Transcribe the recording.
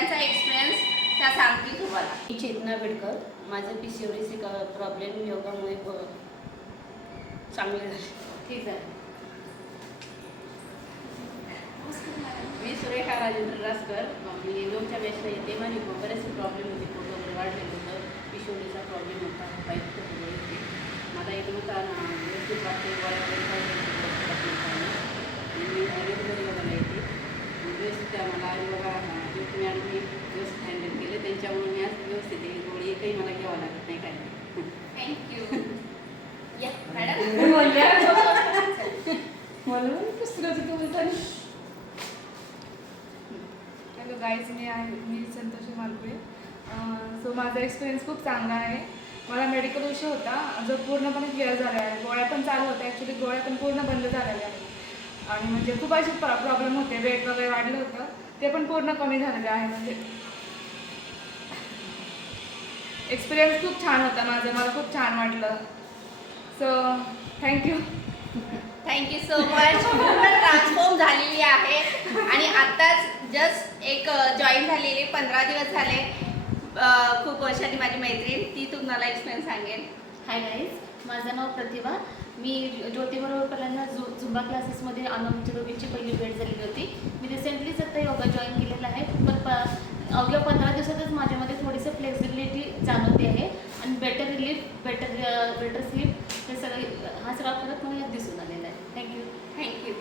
त्यांचा एक्सपिरियन्स त्या सांगतील तुम्हाला. मी चेतना बेडकर. माझं PCODचे प्रॉब्लेम योगामुळे चांगले झाले, ठीक झाले. मी सुरेखा राजेंद्र रासकर. मी योगच्या बेसला येते. माझे बरेचसे प्रॉब्लेम होते, पोट वगैरे वाढलेलं होतं, PCODचा प्रॉब्लेम होता, पाईप वगैरे होते. मला एक होता व्यवस्थित वाटते, गोळ्या मी रेग्युलर योगाला येते. व्यवस्थित मला योगा ज्योती मॅडमने व्यवस्थित हँडल केले, त्यांच्यामुळे मी आज व्यवस्थित आहे. गोळी एकही मला घ्यावं लागत नाही, काय नाही. थँक्यू. या मॅडम. हॅलो गाईज, मी संतोषी मालपुरे. सो माझा एक्सपिरियन्स खूप चांगला आहे. मला मेडिकल इश्यू होता जो पूर्णपणे क्लिअर झाला आहे. गोळ्या पण चालू होत्या, ॲक्च्युली गोळ्या पण पूर्ण बंद झालेल्या आहेत. आणि म्हणजे खूप असे प्रॉब्लेम होते, वेट वगैरे वाढलं होतं, ते पण पूर्ण कमी झालेलं आहे. म्हणजे एक्सपिरियन्स खूप छान होता माझं, मला खूप छान वाटलं. So thank you. Thank you so much. पूर्ण ट्रान्सफॉर्म झालेली आहे आणि आत्ताच जस्ट एक जॉईन झालेली 15 दिवस झाले. खूप वर्षांनी माझी मैत्रीण, ती तुम्हाला एक्सपिरियन्स सांगेल. हाय गाईज, माझं नाव प्रतिभा. मी ज्योतिबरोबर पहिल्यांदा झुंबा क्लासेसमध्ये आमच्या दोघींची पहिली भेट झालेली होती. मी रिसेंटलीच आता योगा जॉईन केलेला आहे, पण अवघ्या 15 दिवसातच माझ्यामध्ये थोडीसं फ्लेक्झिबिलिटी जाणवते आहे आणि बेटर रिलीफ, बेटर स्लीप, हे सगळे हा सगळा फरक मला यात दिसून आलेला आहे. थँक्यू. थँक्यू.